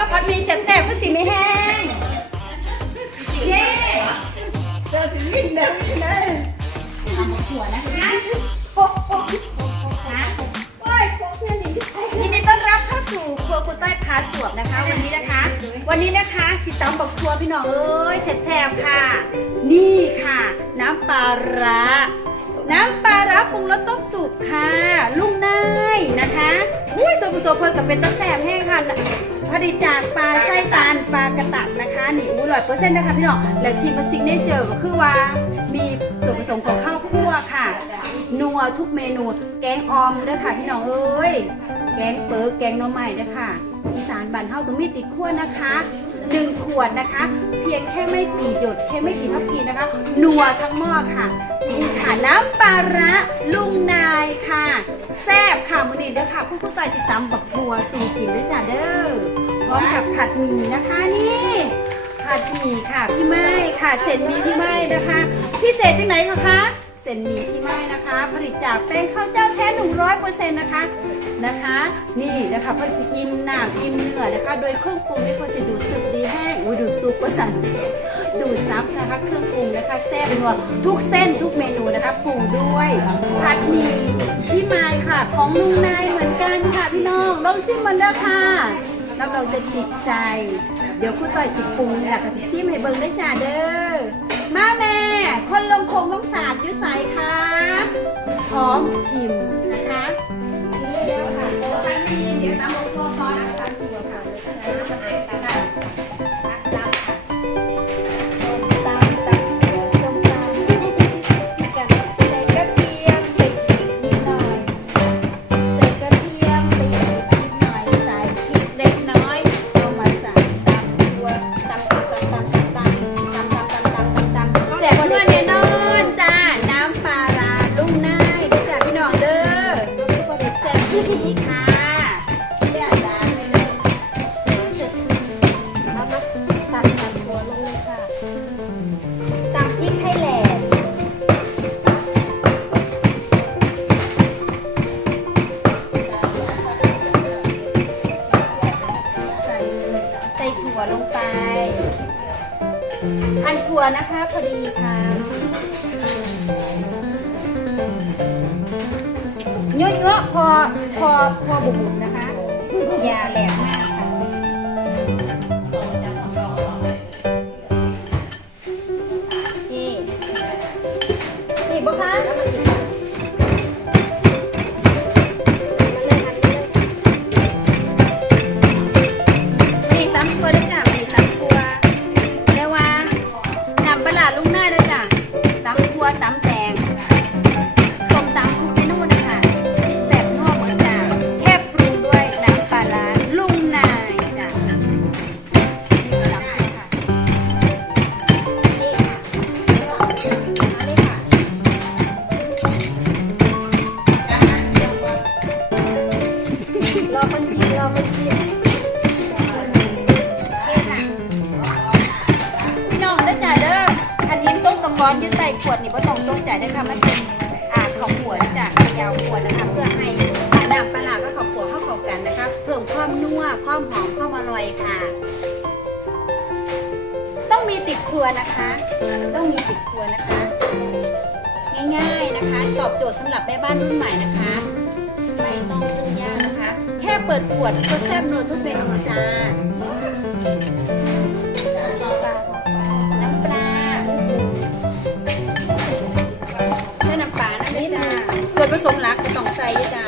ก็พัดมีแซ่บๆก็สีไม่แห้ง เย้เจอสิลิ้นเดิมเลยทำหัวนะคะโอ้โหนะว้ายโคตรเนี่ยนี่ใช่ยินดีต้อนรับเข้าสู่ครัวคุณต้อยพาสวบนะคะ วันนี้นะคะ วันนี้นะคะสิตำบักครัวพี่น้องเอ้ยแซ่บๆค่ะ นี่ค่ะ น้ำปลาร้าน้ำปลาร้าปรุงรสต้มสุกค่ะ ลุงนายนะคะ อุ้ยโซบุโซเพลกับเป็นตะแสบแห้งค่ะ ผลิตจากปลาไส้ตาลปลากระตักนะคะนี่อู้ร้อยเปอร์เซ็นต์นะคะพี่น้องแล้วที่มาซิกเนเจอร์ก็คือว่ามีส่วนผสมของข้าวคั่วค่ะ นัวทุกเมนู แกงออมด้อค่ะพี่น้องเอ้ยแกงเปิร์กแกงหน้อใหม่ด้อค่ะอีสานบ้านเฮาต้องมีติดขั้วนะคะหนึ่งขวดนะคะ เพียงแค่ไม่กี่หยดแค่ไม่กี่ทัพพีนะคะ นัวทั้งหม้อค่ะนี่ค่ะน้ำปลาร้าลุงนายค่ะ แซ่บค่ะมือนี้เด้อค่ะ คุณผู้ตายสิตำบักบัวสู่กินด้อจ้าเด้อ พร้อมกับผัดหมี่นะคะนี่ผัดหมี่ค่ะพี่ไม้ค่ะเส้นหมี่พี่ไม้นะคะพิเศษจังไหนคะเส้นหมี่พี่ไม้นะคะ ผลิตจากแป้งข้าวเจ้าแท้100%นต์นะคะนะคะ นี่นะคะเพันสิอิ่มหน้ำอิ่มเนื้อนะคะ โดยเครื่องปรุงที่เพิ่นสิดูดซึมดีแห้งอุ้ยดูดซุปก็สั่นดูดซับนะคะเครื่องปรุงนะคะแซ่บนัวทุกเส้นทุกเมนูนะคะปรุงด้วยผัดหมี่พี่ไม้ค่ะ ของลุงนายเหมือนกันค่ะพี่น้องลองซิมมันเด้อค่ะ รับราจะติดใจ เดี๋ยวคุณต่อยสิปรุงหลักกับสิซิมให้เบิ่งได้จ้าเด้อ มาแม่ คนลงคงลงสาดยุใสค่ะพร้อมชิมนะคะ แซ่บที่พีค่ะเอามาตัดตัดหัวลงเลยค่ะตำพริกให้แหลกใส่ใส่ถั่วลงไป อันถั่วนะคะพอดีค่ะ เยอะพอพอพอบุบๆนะคะ อย่าแหลมมาก คนชิมรอคนชิมพี่น้องได้จ่ายเด้อ อันนี้ต้มกระป๋อนยืดใส่ขวดนี่บ่ต้องต้มจ่ายได้ค่ะมันเป็นอ่าข้าวขวจากยาวขวดนะคะเพื่อให้อ่าน้ำปลาร้าก็ข้าวขวดเข้าเข้ากันนะคะ เพิ่มความนัวความหอมความอร่อยค่ะ ต้องมีติดครัวนะคะ ต้องมีติดครัวนะคะ ง่ายๆนะคะ ตอบโจทย์สำหรับแม่บ้านรุ่นใหม่นะคะ เปิดขวดก็แซ่บนัวทุกเมนูจ้า น้ำปลาใส่น้ำปลานะนี่จ้าส่วนผสมหลักก็ต้องใส่จ้า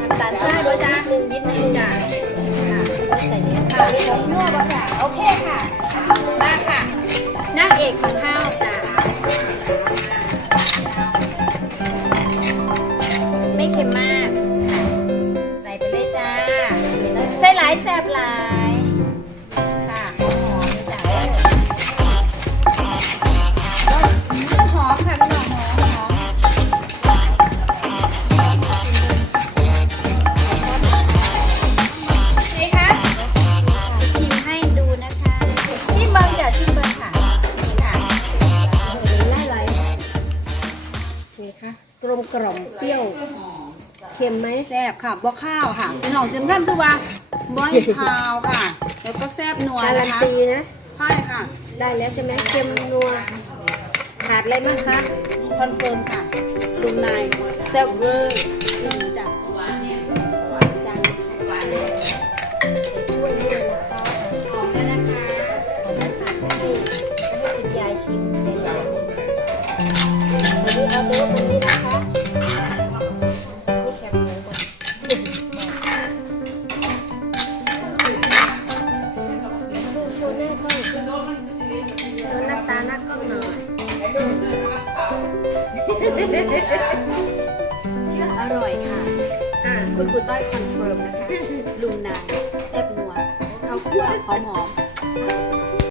น้ำตาลทรายด้วยจ้านิดนึงจ้าใส่เนี้ยค่ะผงนัวบ่จ้าโอเคค่ะ ค่ะกลมกล่อมเปรี้ยวเค็มไหมแซ่บค่ะบ่ข้าวค่ะพี่น้องจำท่านคือว่าบ่ให้ข้าวค่ะ แล้วก็แซ่บนัวการันะนคะตีนะ ใช่ค่ะ ได้แล้วใช่ไหมเค็มนัวขาดอะไรบ้างคะคอนเฟิร์มค่ะลุงนายแซ่บเวอร์ อร่อยค่ะ อ่าคุณครูต้อยคอนเฟิร์มนะคะ ลุงนายแซ่บนัวข้าวคั่วหอมหอม